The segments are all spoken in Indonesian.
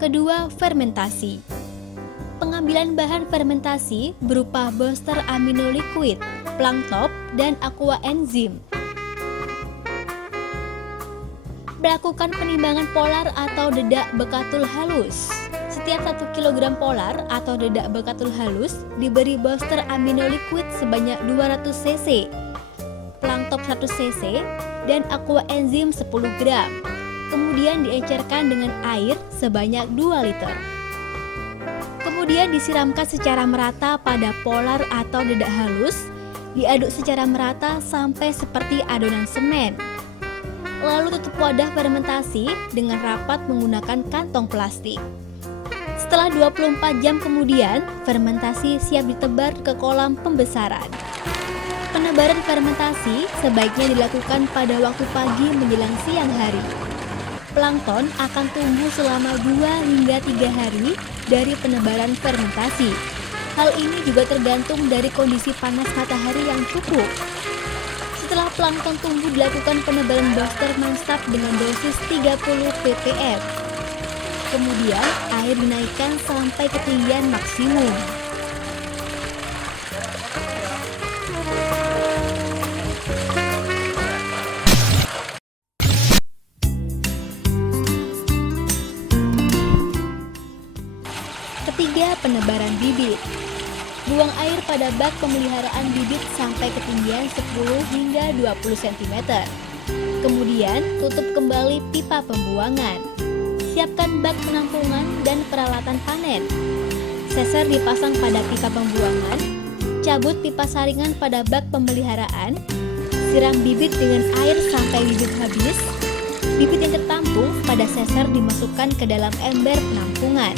Kedua, fermentasi. Pengambilan bahan fermentasi berupa booster amino liquid, planktop, dan aqua enzim. Melakukan penimbangan polar atau dedak bekatul halus. Setiap 1 kg polar atau dedak bekatul halus diberi booster amino liquid sebanyak 200 cc, planktop 100 cc, dan aqua enzim 10 gram. Kemudian diencerkan dengan air sebanyak 2 liter. Kemudian disiramkan secara merata pada polar atau dedak halus, diaduk secara merata sampai seperti adonan semen. Lalu tutup wadah fermentasi dengan rapat menggunakan kantong plastik. Setelah 24 jam kemudian, fermentasi siap ditebar ke kolam pembesaran. Penebaran fermentasi sebaiknya dilakukan pada waktu pagi menjelang siang hari. Plankton akan tumbuh selama 2 hingga 3 hari dari penebaran fermentasi. Hal ini juga tergantung dari kondisi panas matahari yang cukup. Setelah plankton tumbuh dilakukan penebaran booster mantap dengan dosis 30 ppm. Kemudian air dinaikkan sampai ketinggian maksimum. Ketiga, penebaran bibit. Buang air pada bak pemeliharaan bibit sampai ketinggian 10 hingga 20 cm. Kemudian, tutup kembali pipa pembuangan. Siapkan bak penampungan dan peralatan panen. Seser dipasang pada pipa pembuangan. Cabut pipa saringan pada bak pemeliharaan. Siram bibit dengan air sampai bibit habis. Bibit yang tertampung pada seser dimasukkan ke dalam ember penampungan.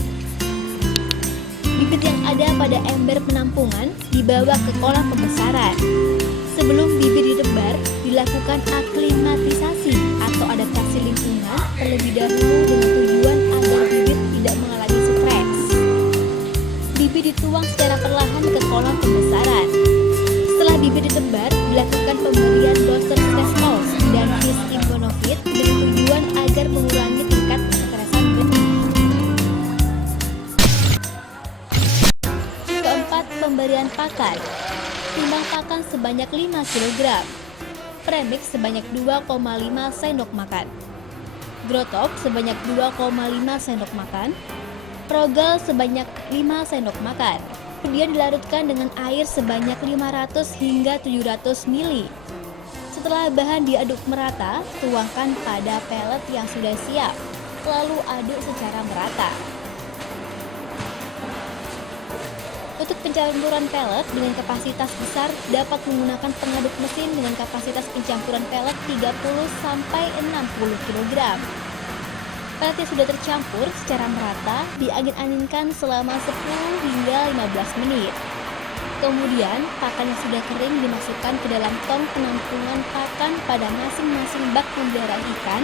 Bibit yang ada pada ember penampungan dibawa ke kolam pembesaran. Sebelum bibit ditebar, dilakukan aklimatisasi atau adaptasi lingkungan terlebih dahulu dengan tujuan agar bibit tidak mengalami stres. Bibit dituang secara perlahan ke kolam pembesaran. Setelah bibit ditebar, dilakukan pemberian booster stress pulse dan yeast immunofit dengan tujuan agar mengurangi tingkat kestresan benih. Pemberian pakan. Timbang pakan sebanyak 5 kg. Premix sebanyak 2,5 sendok makan. Growtop sebanyak 2,5 sendok makan. Progel sebanyak 5 sendok makan. Kemudian dilarutkan dengan air sebanyak 500 hingga 700 ml. Setelah bahan diaduk merata, tuangkan pada pelet yang sudah siap. Lalu aduk secara merata. Untuk pencampuran pelet dengan kapasitas besar dapat menggunakan pengaduk mesin dengan kapasitas pencampuran pelet 30-60 kg. Pelet yang sudah tercampur secara merata diangin-anginkan selama 10 hingga 15 menit. Kemudian, pakan yang sudah kering dimasukkan ke dalam tong penampungan pakan pada masing-masing bak pemeliharaan ikan.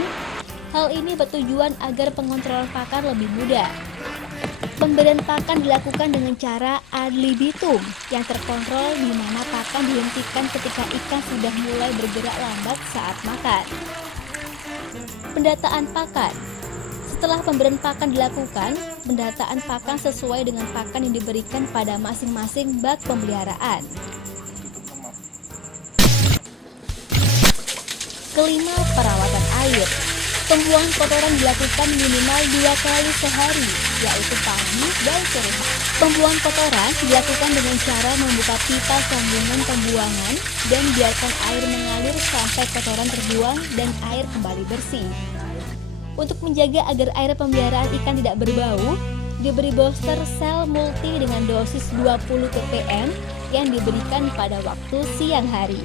Hal ini bertujuan agar pengontrolan pakan lebih mudah. Pemberian pakan dilakukan dengan cara ad libitum yang terkontrol di mana pakan dihentikan ketika ikan sudah mulai bergerak lambat saat makan. Pendataan pakan. Setelah pemberian pakan dilakukan, pendataan pakan sesuai dengan pakan yang diberikan pada masing-masing bak pemeliharaan. Kelima, perawatan air. Pembuangan kotoran dilakukan minimal 2 kali sehari, yaitu pagi dan sore hari. Pembuangan kotoran dilakukan dengan cara membuka pipa sambungan pembuangan dan biarkan air mengalir sampai kotoran terbuang dan air kembali bersih. Untuk menjaga agar air pemeliharaan ikan tidak berbau, diberi booster sel multi dengan dosis 20 ppm yang diberikan pada waktu siang hari.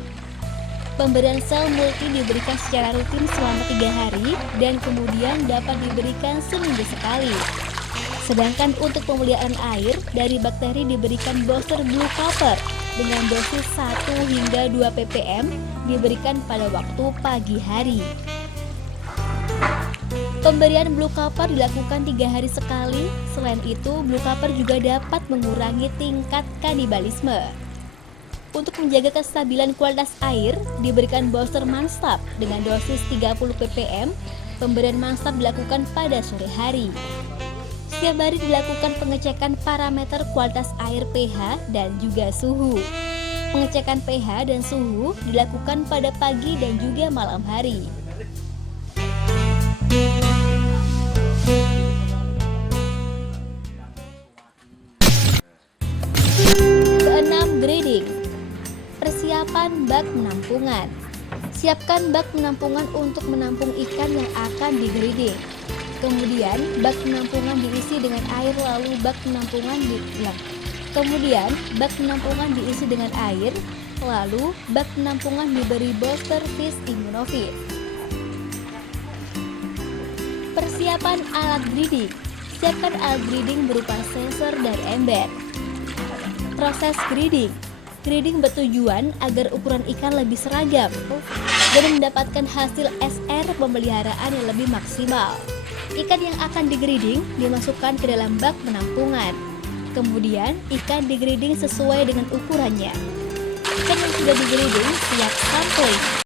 Pemberian sel multi diberikan secara rutin selama 3 hari dan kemudian dapat diberikan seminggu sekali. Sedangkan untuk pemeliharaan air dari bakteri diberikan booster blue copper dengan dosis 1 hingga 2 ppm diberikan pada waktu pagi hari. Pemberian blue copper dilakukan 3 hari sekali. Selain itu, blue copper juga dapat mengurangi tingkat kanibalisme. Untuk menjaga kestabilan kualitas air, diberikan booster Manstab dengan dosis 30 ppm. Pemberian Manstab dilakukan pada sore hari. Setiap hari dilakukan pengecekan parameter kualitas air pH dan juga suhu. Pengecekan pH dan suhu dilakukan pada pagi dan juga malam hari. Keenam, grading. Persiapan bak penampungan. Siapkan bak penampungan untuk menampung ikan yang akan digrading. Kemudian bak penampungan diisi dengan air lalu bak penampungan diberi booster fish immunofit. Persiapan alat grading. Siapkan alat grading berupa sensor dan ember. Proses grading. Grading bertujuan agar ukuran ikan lebih seragam dan mendapatkan hasil SR pemeliharaan yang lebih maksimal. Ikan yang akan digrading dimasukkan ke dalam bak penampungan. Kemudian ikan digrading sesuai dengan ukurannya. Ikan yang sudah digrading siap sampling.